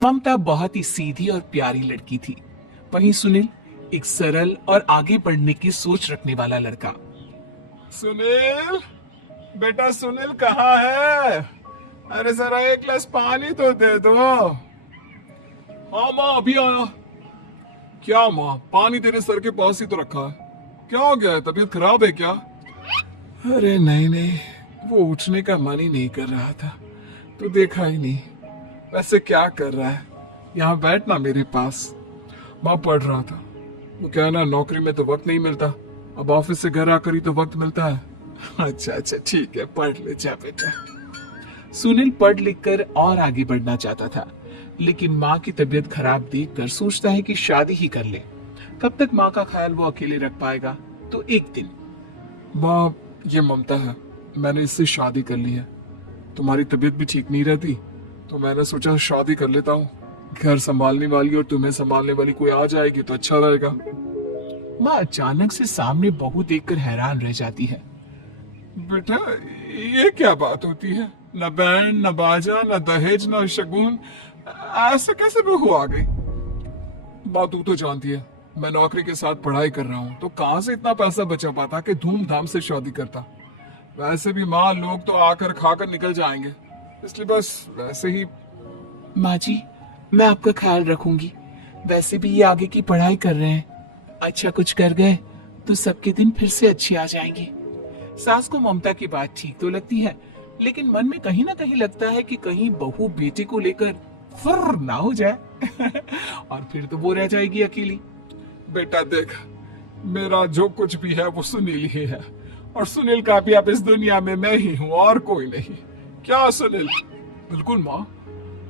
ममता बहुत ही सीधी और प्यारी लड़की थी। वहीं सुनील एक सरल और आगे बढ़ने की सोच रखने वाला लड़का। सुनील, बेटा सुनील कहाँ है? अरे जरा एक गिलास पानी तो दे दो। हाँ माँ, अभी आया। क्या माँ, पानी तेरे सर के पास ही तो रखा है। क्या हो गया है, तबीयत खराब है क्या? अरे नहीं नहीं, वो उठने का मन ही नहीं कर रहा था तो देखा ही नहीं। वैसे क्या कर रहा है? यहाँ बैठना मेरे पास। माँ, पढ़ रहा था। वो क्या है ना, नौकरी में तो वक्त नहीं मिलता, अब ऑफिस से घर आकर ही तो वक्त मिलता है। अच्छा अच्छा, ठीक है, पढ़ ले जा बेटा। सुनील पढ़ लिख कर और आगे बढ़ना चाहता था, लेकिन माँ की तबीयत खराब देखकर सोचता है कि शादी ही कर ले। कब तक माँ का ख्याल वो अकेले रख पाएगा। तो एक दिन माँ, ये ममता है, मैंने इससे शादी कर ली है। तुम्हारी तबीयत भी ठीक नहीं रहती तो मैंने सोचा शादी कर लेता हूँ। घर संभालने वाली और तुम्हें संभालने वाली कोई आ जाएगी तो अच्छा रहेगा। माँ अचानक से सामने बहू देखकर हैरान रह जाती है। बेटा, ये क्या बात होती है? न बैंड, न बाजा, न दहेज, न शगुन, ऐसे कैसे बहू आ गई? बात तू तो जानती है, मैं नौकरी के साथ पढ़ाई कर रहा हूँ तो कहाँ से इतना पैसा बचा पाता कि धूमधाम से शादी करता। वैसे भी माँ, लोग तो आकर खाकर निकल जाएंगे, इसलिए बस वैसे ही। माँ जी, मैं आपका ख्याल रखूंगी। वैसे भी ये आगे की पढ़ाई कर रहे हैं, अच्छा कुछ कर गए तो सबके दिन फिर से अच्छे आ जाएंगे। सास को ममता की बात ठीक तो लगती है, लेकिन मन में कहीं ना कहीं लगता है कि कहीं बहू बेटे को लेकर फुर्र ना हो जाए और फिर तो वो रह जाएगी अकेली। बेटा देख, मेरा जो कुछ भी है वो सुनील ही है, और सुनील का भी अब इस दुनिया में मैं ही हूँ और कोई नहीं। क्या सुनील? बिल्कुल माँ,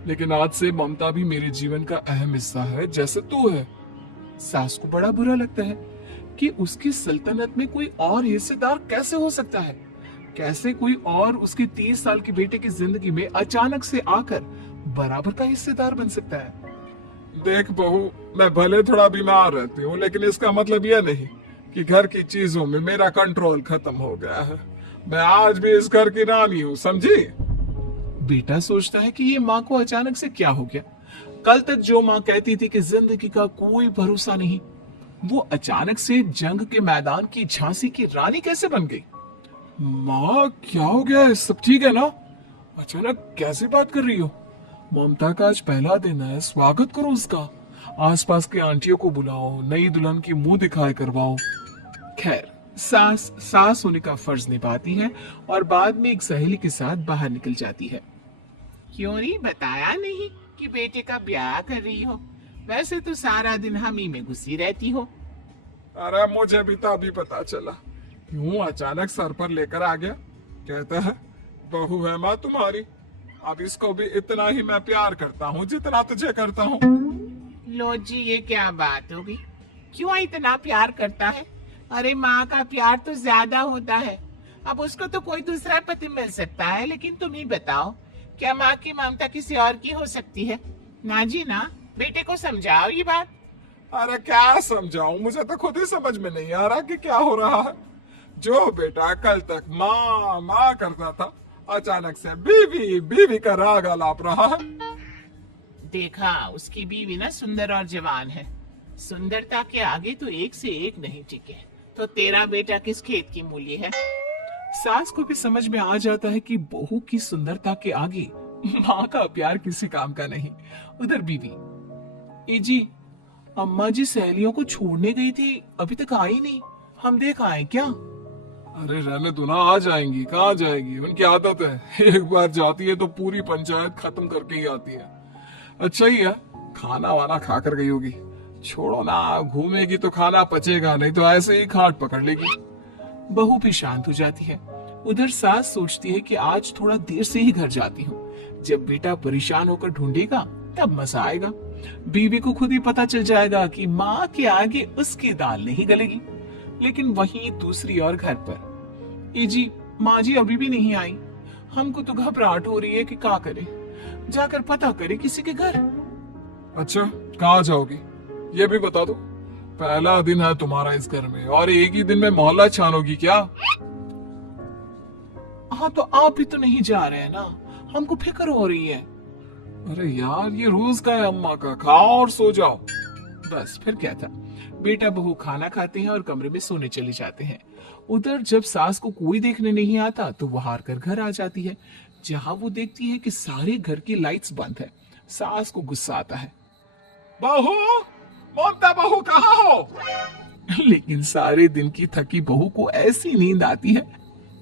लेकिन आज से ममता भी मेरे जीवन का अहम हिस्सा है, जैसे तू है। सास को बड़ा बुरा लगता है कि उसकी सल्तनत में कोई और हिस्सेदार कैसे हो सकता है। कैसे कोई और उसके 30 साल के बेटे की जिंदगी में अचानक से आकर बराबर का हिस्सेदार बन सकता है। देख बहू, मैं भले थोड़ा बीमार रहती हूँ, लेकिन इसका मतलब यह नहीं कि घर की चीजों में मेरा कंट्रोल खत्म हो गया है। मैं आज भी इस घर की रानी हूँ, समझी? बेटा सोचता है कि ये माँ को अचानक से क्या हो गया। कल तक जो माँ कहती थी कि जिंदगी का कोई भरोसा नहीं, वो अचानक से जंग के मैदान की झांसी की रानी कैसे बन गई। माँ, क्या हो गया है? सब ठीक है ना? अचानक कैसी बात कर रही हो? ममता का आज पहला दिन है, स्वागत करो उसका। आसपास के आंटियों को बुलाओ, नई दुल्हन की मुंह दिखाए करवाओ। खैर, सास सास होने का फर्ज निभाती है और बाद में एक सहेली के साथ बाहर निकल जाती है। क्यों नहीं बताया नहीं कि बेटे का ब्याह कर रही हो? वैसे तो सारा दिन हम ही में घुसी रहती हो। अरे मुझे भी तो अभी पता चला, यूं अचानक सर पर लेकर आ गया। कहता है बहू है माँ तुम्हारी। अब इसको भी इतना ही मैं प्यार करता हूँ जितना तुझे करता हूँ। लो जी, ये क्या बात होगी? क्यों इतना प्यार करता है? अरे माँ का प्यार तो ज्यादा होता है। अब उसको तो कोई दूसरा पति मिल सकता है, लेकिन तुम ही बताओ, क्या माँ की ममता किसी और की हो सकती है? ना जी ना, बेटे को समझाओ ये बात। अरे क्या समझाऊं, मुझे तो खुद ही समझ में नहीं आ रहा कि क्या हो रहा है। जो बेटा कल तक माँ माँ करता था, अचानक से बीवी बीवी का राग आलाप रहा है। देखा, उसकी बीवी ना सुंदर और जवान है। सुंदरता के आगे तो एक से एक नहीं टिके। तो तेरा बेटा किस खेत की मूली है? सास को भी समझ में आ जाता है कि बहू की सुंदरता के आगे माँ का प्यार किसी काम का नहीं। उधर बीवी, ए जी, अम्मा जी सहेलियों को छोड़ने गई थी, अभी तक आई नहीं। हम देख आए क्या? अरे रहने दो ना, आ जाएंगी। कहाँ जाएगी, उनकी आदत है। एक बार जाती है तो पूरी पंचायत खत्म करके ही आती है। अच्छा ही है, खाना वाना खा कर गई होगी। छोड़ो ना, घूमेगी तो खाना पचेगा, नहीं तो ऐसे ही खाट पकड़ लेगी। बहू भी शांत हो जाती है। उधर सास सोचती है कि आज थोड़ा देर से ही घर जाती हूँ, जब बेटा परेशान होकर ढूंढेगा तब मजा आएगा। बीवी को खुद ही पता चल जाएगा कि माँ के आगे उसकी दाल नहीं गलेगी। लेकिन वहीं दूसरी ओर घर पर, ए जी, माँ जी अभी भी नहीं आई। हमको तो घबराहट हो रही है कि क्या करे। जाकर पता करे किसी के घर। अच्छा, कहाँ जाओगी ये भी बता दो। पहला दिन है तुम्हारा इस घर में और एक ही दिन में मोहल्ला छानोगी क्या? हाँ तो आप भी तो नहीं जा रहे हैं ना, हमको फिक्र हो रही है। अरे यार, ये रोज का है अम्मा का, खाओ और सो जाओ। बस फिर क्या था, बेटा बहू खाना खाते हैं और कमरे में सोने चले जाते हैं। उधर जब सास को कोई देखने नहीं आता तो वो हार कर घर आ जाती है, जहां वो देखती है कि सारे घर की लाइट्स बंद है। सास को गुस्सा आता है। बहू, ममता बहू कहाँ हो? लेकिन सारे दिन की थकी बहू को ऐसी नींद आती है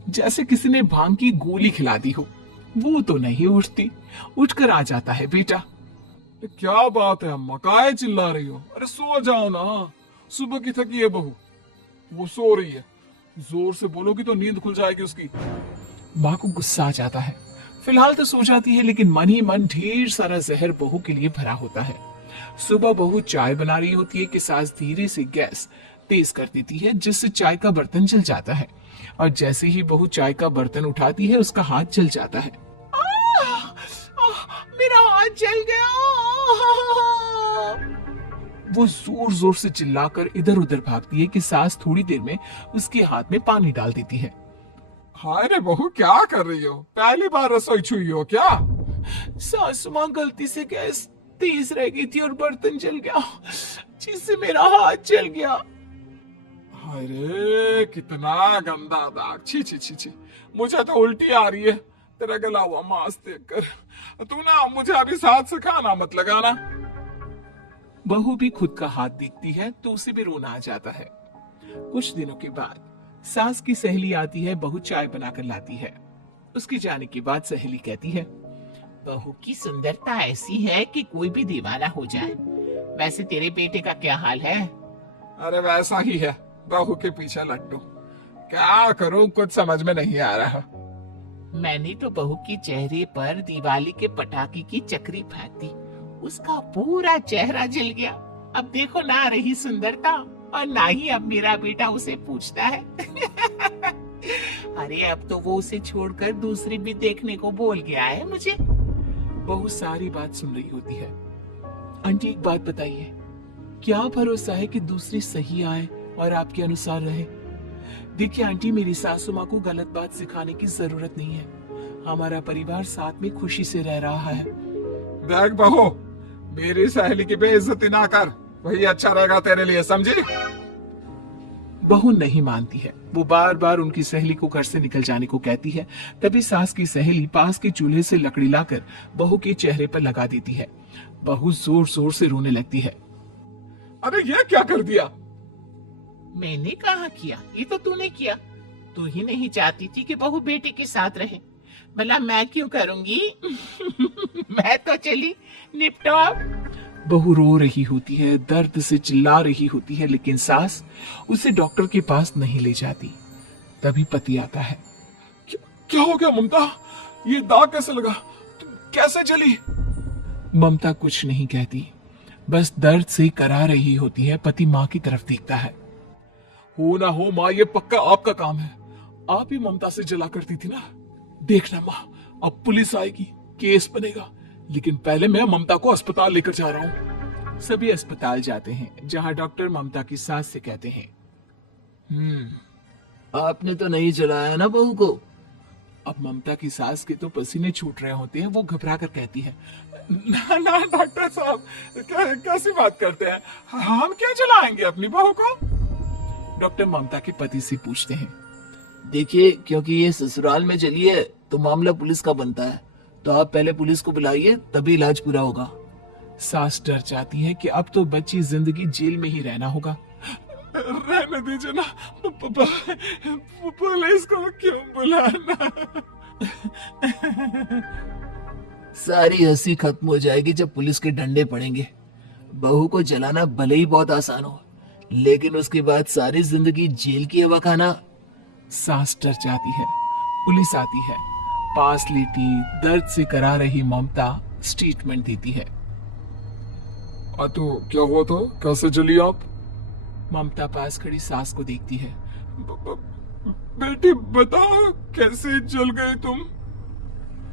जैसे किसी ने भांग की गोली खिला दी हो। वो तो नहीं उठती। उठकर आ जाता है बेटा। क्या बात है अम्मा, काहे चिल्ला रही हो? अरे सो जाओ ना, सुबह की थकी है बहू, वो सो रही है। जोर से बोलोगी तो नींद खुल जाएगी उसकी। माँ को गुस्सा आ जाता है। फिलहाल तो सो जाती है, लेकिन मन ही मन ढेर सारा जहर बहू के लिए भरा होता है। सुबह बहू चाय बना रही होती है कि सास धीरे से गैस तेज कर देती है, जिससे चाय का बर्तन जल जाता है। और जैसे ही बहू चाय का बर्तन उठाती है, उसका हाथ जल जाता है। मेरा हाथ जल गया। वो जोर जोर से चिल्लाकर इधर उधर भागती है कि सास थोड़ी देर में उसके हाथ में पानी डाल देती है। हाय रे बहू, क्या कर रही हो? पहली बार रसोई छुई हो क्या? सासू माँ गलती से गैस तेज रह गई थी और बर्तन जल गया, जिससे मेरा हाथ जल गया। हाय रे, कितना गंदा दाग। छी छी छी छी, मुझे तो उल्टी आ रही है तेरा गला हुआ मांस देखकर। तू ना मुझे अभी साथ से खाना मत लगाना। बहू भी खुद का हाथ देखती है तो उसे भी रोना आ जाता है। कुछ दिनों के बाद सास की सहेली आती है, बहू चाय बनाकर लाती है। उसके जाने के बाद सहेली कहती है, बहू की सुंदरता ऐसी है कि कोई भी दीवाना हो जाए। वैसे तेरे बेटे का क्या हाल है? अरे वैसा ही है, बहू के पीछे लट्टू। क्या करूं, कुछ समझ में नहीं आ रहा। मैंने तो बहू के चेहरे पर दिवाली के पटाखे की चक्री फेंक दी, उसका पूरा चेहरा जल गया। अब देखो ना रही सुंदरता, और ना ही अब मेरा बेटा उसे पूछता है। अरे अब तो वो उसे छोड़कर दूसरी भी देखने को बोल गया है मुझे। बहू सारी बात सुन रही होती है। आंटी एक बात बताइए, क्या भरोसा है कि दूसरी सही आए और आपके अनुसार रहे? देखिए आंटी, मेरी सासू माँ को गलत बात सिखाने की जरूरत नहीं है। हमारा परिवार साथ में खुशी से रह रहा है। देख बहू, मेरी सहेली की बेइज्जती ना कर, वही अच्छा रहेगा तेरे लिए, समझी? बहू नहीं मानती है। वो बार बार उनकी सहेली को घर से निकल जाने को कहती है। तभी सास की सहेली पास के चूल्हे से लकड़ी लाकर बहू के चेहरे पर लगा देती है। बहू जोर जोर से रोने लगती है। अरे ये क्या कर दिया? मैंने कहा किया, ये तो तूने किया। तू ही नहीं चाहती थी कि बहू बेटे के साथ रहे, भला मैं क्यों करूंगी? मैं तो चली, निपटो अब। बहू रो रही होती है, दर्द से चिल्ला रही होती है, लेकिन सास उसे डॉक्टर के पास नहीं ले जाती। तभी पति आता है। क्या हो गया ममता? ये दाग कैसे लगा? कैसे जली? ममता कुछ नहीं कहती, बस दर्द से करा रही होती है। पति माँ की तरफ देखता है। हो ना हो माँ, ये पक्का आपका काम है। आप ही ममता से जला करती थी ना। देखना माँ, अब पुलिस आएगी, केस बनेगा, लेकिन पहले मैं ममता को अस्पताल लेकर जा रहा हूँ। सभी अस्पताल जाते हैं, जहाँ डॉक्टर ममता की सास से कहते हैं, आपने तो नहीं जलाया ना बहू को? अब ममता की सास के तो पसीने छूट रहे होते हैं। वो घबरा कर कहती है, ना ना डॉक्टर साहब, कैसी बात करते हैं? हम क्या जलाएंगे अपनी बहू को? डॉक्टर ममता के पति से पूछते हैं, देखिए, क्योंकि ये ससुराल में चली है तो मामला पुलिस का बनता है, तो आप पहले पुलिस को बुलाइए, तभी इलाज पूरा होगा। सास डर जाती है कि अब तो बच्ची जिंदगी जेल में ही रहना होगा। रहने दीजिए ना, पुलिस को क्यों बुलाना? सारी हंसी खत्म हो जाएगी जब पुलिस के डंडे पड़ेंगे। बहू को जलाना भले ही बहुत आसान हो, लेकिन उसके बाद सारी जिंदगी जेल की हवा खाना। सास डर जाती है। पुलिस आती है। पास लेटी दर्द से करा रही ममता स्टेटमेंट देती है। तो क्या हुआ था? कैसे जली आप? ममता पास खड़ी सास को देखती है। बेटी बताओ, कैसे जल गए तुम?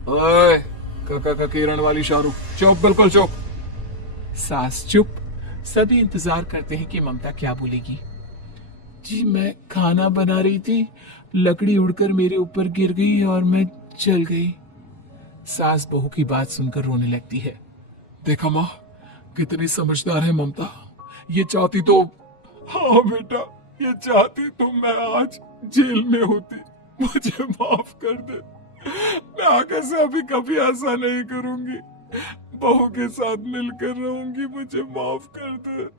ओए, काका का किरण वाली शाहरुख, चुप, बिल्कुल चुप। सास चुप। सभी इंतजार करते हैं कि ममता क्या बोलेगी। जी मैं खाना बना रही थी, लकड़ी उड़कर मेरे ऊपर गिर गई और मैं जल गई। सास बहू की बात सुनकर रोने लगती है। देखा माँ, कितनी समझदार है ममता। ये चाहती तो, हाँ बेटा, ये चाहती तो मैं आज जेल में होती। मुझे माफ कर दे। मैं आगे से अभी कभी ऐसा नहीं करूंगी। बहू के साथ मिलकर रहूंगी। मुझे माफ कर दे।